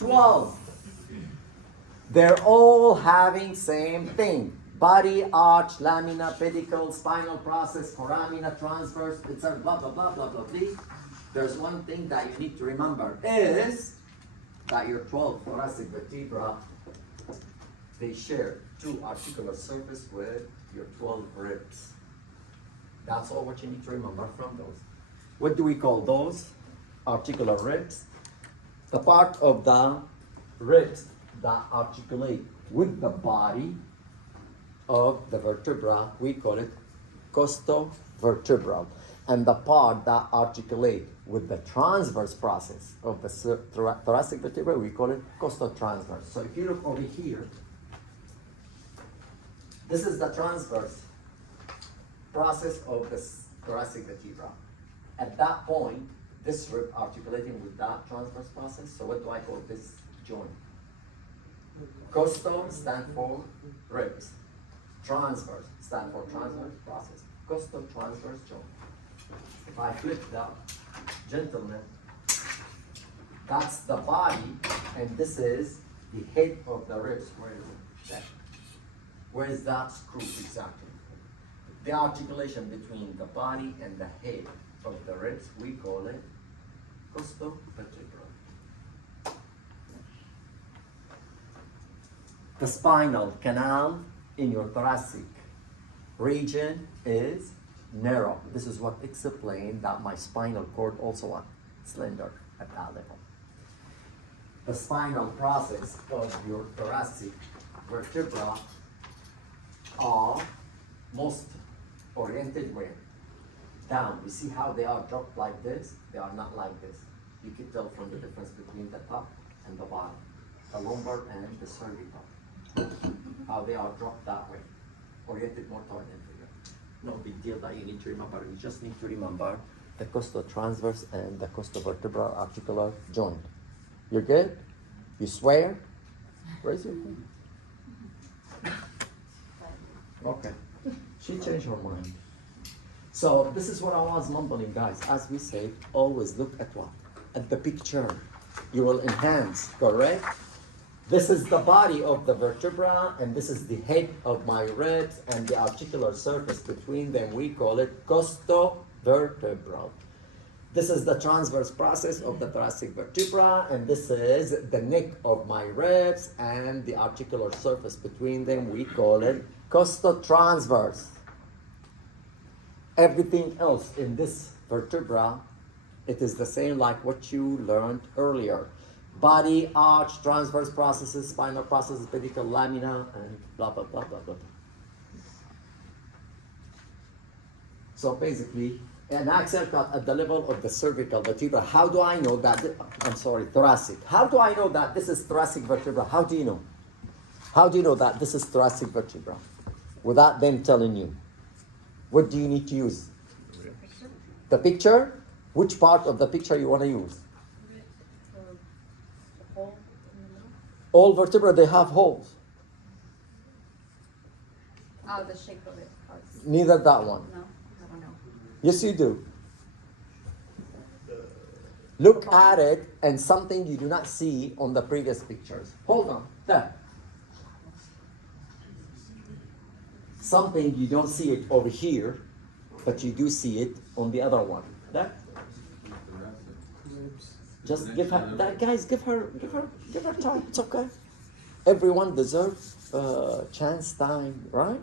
12. They're all having same thing. Body, arch, lamina, pedicle, spinal process, foramina, transverse, etc. Blah, blah, blah, blah, blah, blah. There's one thing that you need to remember is that your 12 thoracic vertebra, they share 2 articular surface with your 12 ribs. That's all what you need to remember from those. What do we call those? Articular ribs. The part of the ribs that articulate with the body of the vertebra, we call it costovertebral. And the part that articulate with the transverse process of the thoracic vertebra, we call it costotransverse. So if you look over here, this is the transverse process of the thoracic vertebra. At that point, this rib articulating with that transverse process, so what do I call this joint? Costo stand for ribs. Transverse stand for transverse process. Costotransverse joint. If I flip that, gentlemen, that's the body, and this is the head of the ribs. Where is it? Where is that screw exactly? The articulation between the body and the head of the ribs, we call it costovertebral. The spinal canal in your thoracic region is narrow. This is what explains that my spinal cord also slender at that level. The spinal process of your thoracic vertebra are most oriented where? Down. You see how they are dropped like this? They are not like this. You can tell from the difference between the top and the bottom, the lumbar and the cervical. How they are dropped that way, oriented more toward inferior. No big deal that you need to remember. You just need to remember the costotransverse and the costovertebral articular joint. You're good? You swear? Raise your hand. Okay. She changed her mind. So this is what I was mumbling, guys. As we say, always look at what? At the picture. You will enhance, correct? This is the body of the vertebra, and this is the head of my ribs, and the articular surface between them, we call it costovertebral. This is the transverse process of the thoracic vertebra, and this is the neck of my ribs, and the articular surface between them, we call it costotransverse. Everything else in this vertebra, it is the same like what you learned earlier. Body, arch, transverse processes, spinal processes, pedicle, lamina, and blah, blah, blah, blah, blah. So basically, an axial cut at the level of the cervical vertebra. How do I know that, thoracic. How do I know that this is thoracic vertebra? How do you know? How do you know that this is thoracic vertebra? Without them telling you. What do you need to use? The picture? Which part of the picture you want to use? All vertebrae, they have holes. Oh, the shape of it. Neither that one. No, I don't know. Yes, you do. Look at it, and something you do not see on the previous pictures. Hold on. There. Something you don't see it over here, but you do see it on the other one. There. Just give her that, guys. Give her time. It's okay. Everyone deserves chance, time, right?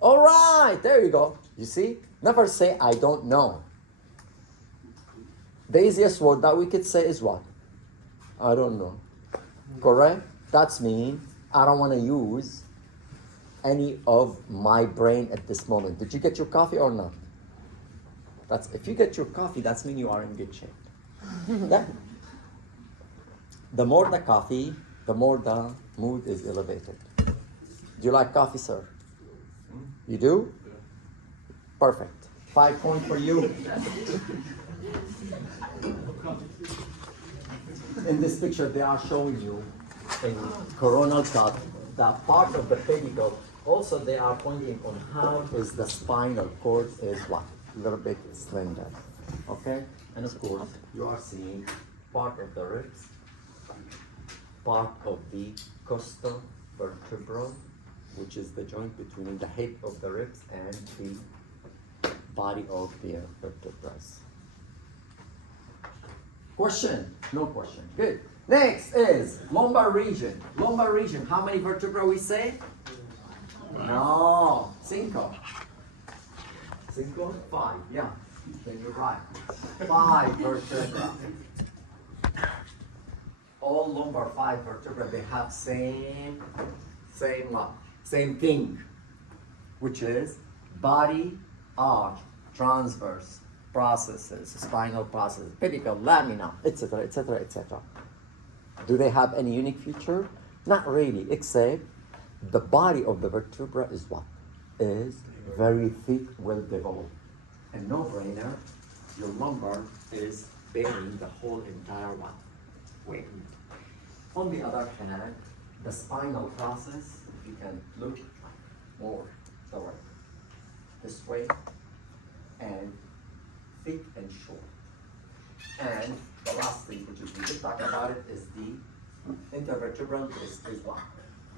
All right. There you go. You see? Never say I don't know. The easiest word that we could say is what? I don't know. Correct? That's mean I don't want to use any of my brain at this moment. Did you get your coffee or not? That's, if you get your coffee, that's mean you are in good shape. Yeah. The more the coffee, the more the mood is elevated. Do you like coffee, sir? You do? Perfect. 5 points for you. In this picture, they are showing you in coronal cut that part of the pedicle. Also, they are pointing on how is the spinal cord is what? A little bit slender. Okay? And of course, you are seeing part of the ribs, part of the costal vertebral, which is the joint between the head of the ribs and the body of the vertebrae. Question? No question. Good. Next is lumbar region. Lumbar region, how many vertebrae we say? No, cinco. Cinco? Five, yeah. Then you're right. 5 vertebrae. All lumbar 5 vertebrae, they have same thing, which is body, arch, transverse processes, spinal processes, pedicle, lamina, etc., etc., etc. Do they have any unique feature? Not really, except the body of the vertebra is what? Is very thick, well developed. And no-brainer, your lumbar is bearing the whole entire one. Weight. On the other hand, the spinal process, if you can look more toward this way, and thick and short. And the last thing, which is we did talk about it, is the intervertebral is what?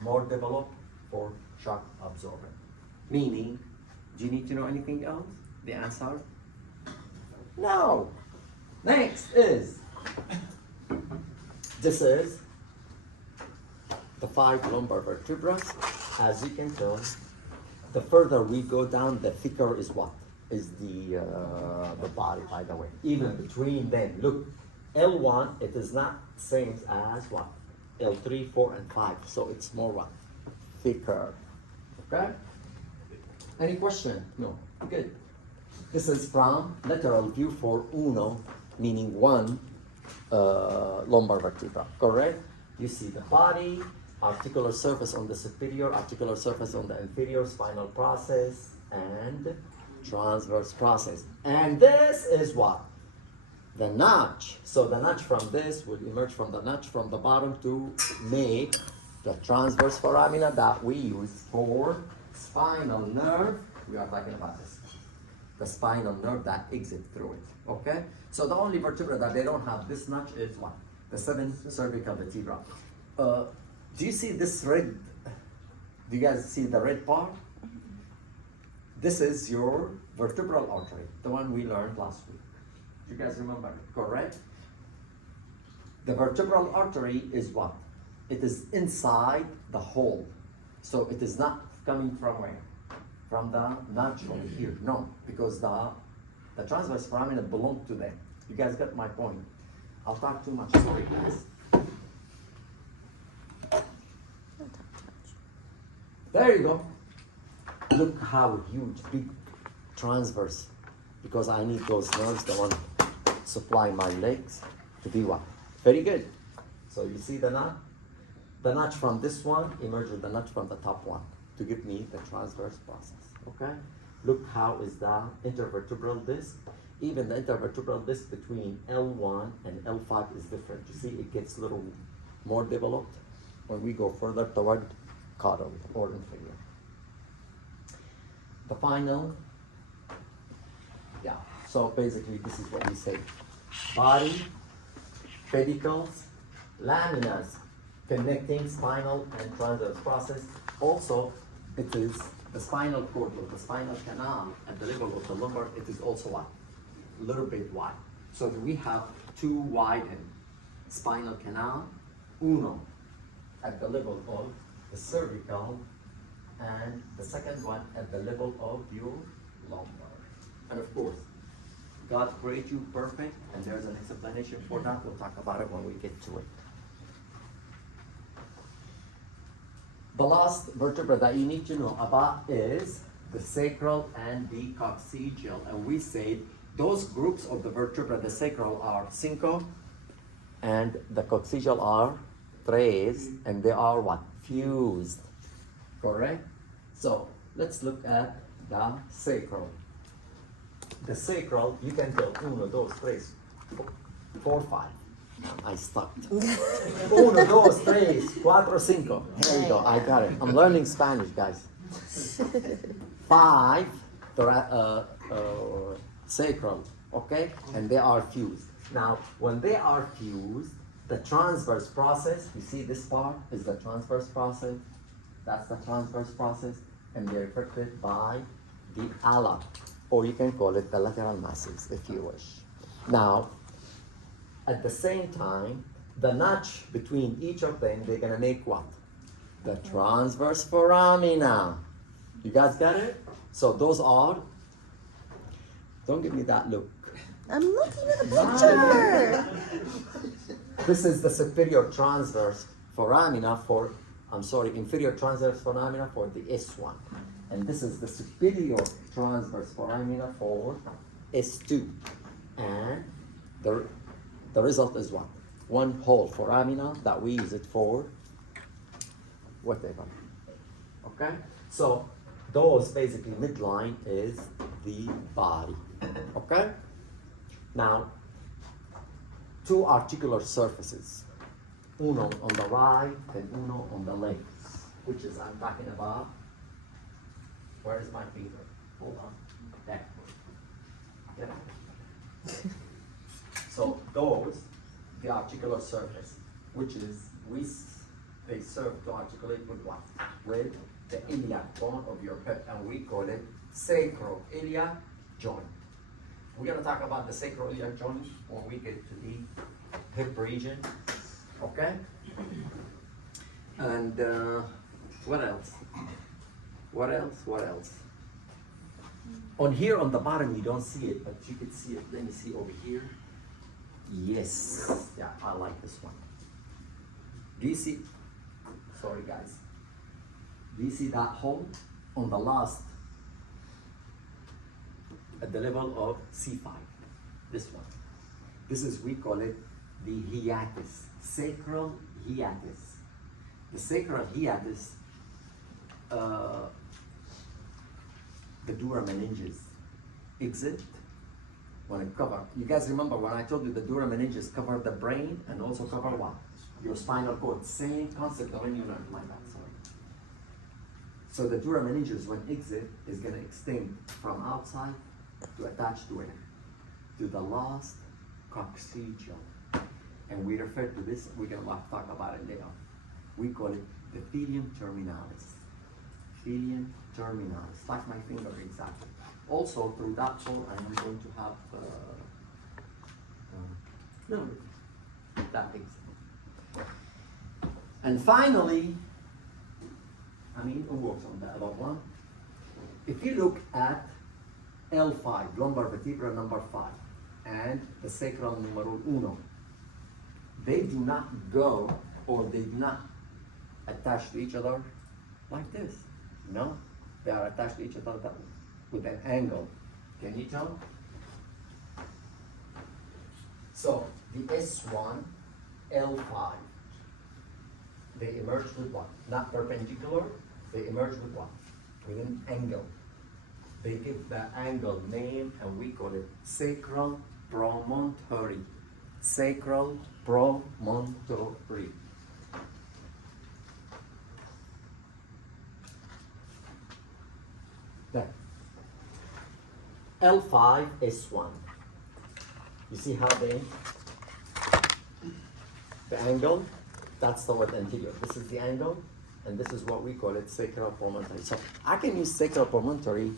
More developed for shock absorbent. Meaning, do you need to know anything else? The answer? No. Next is, this is the 5 lumbar vertebrae. As you can tell, the further we go down, the thicker is what? Is the body, by the way. Even between them, look, L1, it is not same as what? L3, 4, and 5. So it's more what? Thicker. Okay? Any question? No. Good. This is from lateral view for uno, meaning 1 lumbar vertebra. Correct? You see the body, articular surface on the superior, articular surface on the inferior, spinal process, and transverse process. And this is what? The notch. So the notch from this will emerge from the notch from the bottom to make the transverse foramina that we use for spinal nerve. We are talking about this. The spinal nerve that exits through it. Okay? So the only vertebra that they don't have this notch is what? The 7th cervical vertebra. Do you see this red? Do you guys see the red part? This is your vertebral artery, the one we learned last week. Do you guys remember it? Correct? The vertebral artery is what? It is inside the hole. So it is not coming from where? From the notch over here. No, because the transverse foramina belong to them. You guys got my point. I'll talk too much. Sorry, guys. There you go. Look how huge, big transverse. Because I need those nerves, the one supply my legs to be what? Very good. So you see the notch? The notch from this one emerges with the notch from the top one to give me the transverse process. Okay? Look how is the intervertebral disc. Even the intervertebral disc between L1 and L5 is different. You see, it gets a little more developed when we go further toward caudal or inferior. The final, yeah. So basically, this is what we say: body, pedicles, laminas, connecting spinal and transverse process. Also, it is the spinal cord or the spinal canal at the level of the lumbar. It is also what? A little bit wide. So we have 2 widened spinal canal, uno at the level of the cervical, and the second one at the level of your lumbar. And of course, God created you perfect, and there's an explanation for that. We'll talk about it when we get to it. The last vertebra that you need to know about is the sacral and the coccygeal. And we said those groups of the vertebra, the sacral are 5, and the coccygeal are 3, and they are what? Fused. Correct? So let's look at the sacral. The sacral, you can tell 1, 2, 3, 4, 5. I stopped. 1, 2, 3, 4, 5. Here we go. I got it. I'm learning Spanish, guys. 5 sacral, okay? And they are fused. Now, when they are fused, the transverse process, you see this part is the transverse process, that's the transverse process, and they're affected by the ala, or you can call it the lateral masses if you wish. Now, at the same time, the notch between each of them, they're gonna make what? The transverse foramina. You guys got it? So those are, don't give me that look. I'm looking at the picture. This is the superior transverse foramina for, inferior transverse foramina for the S1. And this is the superior transverse foramina for S2. And the result is what? One whole foramina that we use it for whatever. Okay? So those basically midline is the body. Okay? Now, two articular surfaces, uno on the right and uno on the left, which is I'm talking about. Where is my finger? Hold on. There. Yeah. So those, the articular surface, which is they serve to articulate with what? With the iliac bone of your hip, and we call it sacroiliac joint. We're gonna talk about the sacroiliac joint when we get to the hip region, okay? And what else? What else? On here on the bottom you don't see it, but you can see it. Let me see over here. Yes, yeah, I like this one. Do you see? Sorry guys. Do you see that hole on the last? At the level of C5, this one. This is, we call it the hiatus, sacral hiatus. The sacral hiatus, the dura meninges exit when it cover. You guys remember when I told you the dura meninges cover the brain and also cover what? Your spinal cord. Same concept when you learned my math, sorry. So the dura meninges when exit is gonna extend from outside to attach to it, to the last coccygeal. And we refer to this, we're gonna talk about it later. We call it the filium terminalis. Filium terminalis, like my finger exactly. Also, through that hole, I am going to have, no, that exit. And finally, who works on the other one? If you look at L5, lumbar vertebra number 5, and the sacral numero uno, they do not go, or they do not attach to each other like this. No, they are attached to each other that way, with an angle. Can you tell? So the S1, L5, they emerge with what? Not perpendicular, they emerge with what? With an angle. They give the angle name, and we call it sacral promontory. Sacral promontory. There. L5, S1. You see how the angle, that's the word anterior. This is the angle, and this is what we call it sacral promontory. So I can use sacral promontory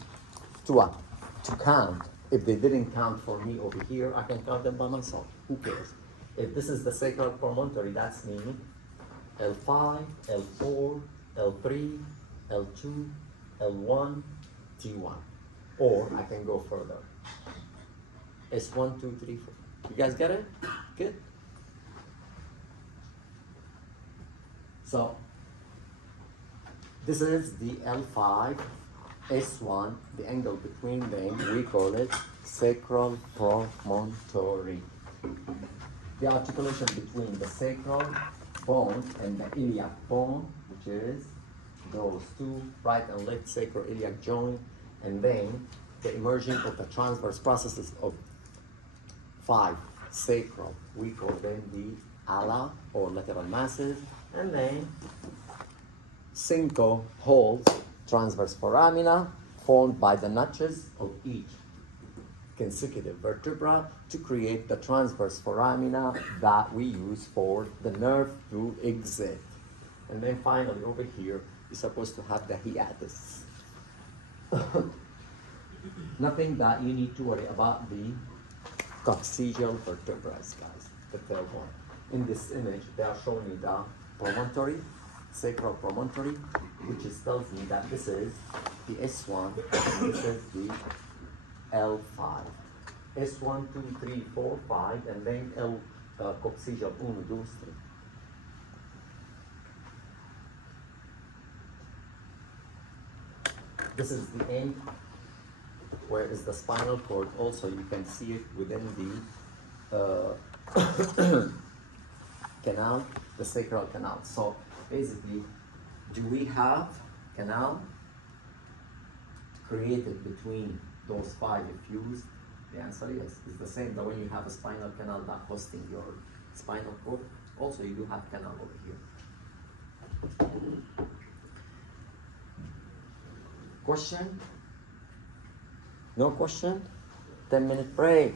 to what? To count. If they didn't count for me over here, I can count them by myself. Who cares? If this is the sacral promontory, that's me. L5, L4, L3, L2, L1, T1. Or I can go further. S1, 2, 3, 4. You guys get it? Good? So, this is the L5, S1, the angle between them, we call it sacral promontory. The articulation between the sacral bone and the iliac bone, which is those two, right and left sacroiliac joint, and then the emerging of the transverse processes of 5 sacral, we call them the ala or lateral masses, and then 5 whole transverse foramina formed by the notches of each consecutive vertebra to create the transverse foramina that we use for the nerve to exit. And then finally over here, you're supposed to have the hiatus. Nothing that you need to worry about the coccygeal vertebrae, guys, the third one. In this image, they are showing me the promontory, sacral promontory, which tells me that this is the S1, and this is the L5. S1, 2, 3, 4, 5, and then L coccygeal 1, 2, 3. This is the end where is the spinal cord. Also, you can see it within the canal, the sacral canal. So basically, do we have canal created between those five fused? The answer is it's the same. The way you have a spinal canal that hosting your spinal cord, also you do have canal over here. Question? No question? 10-minute break.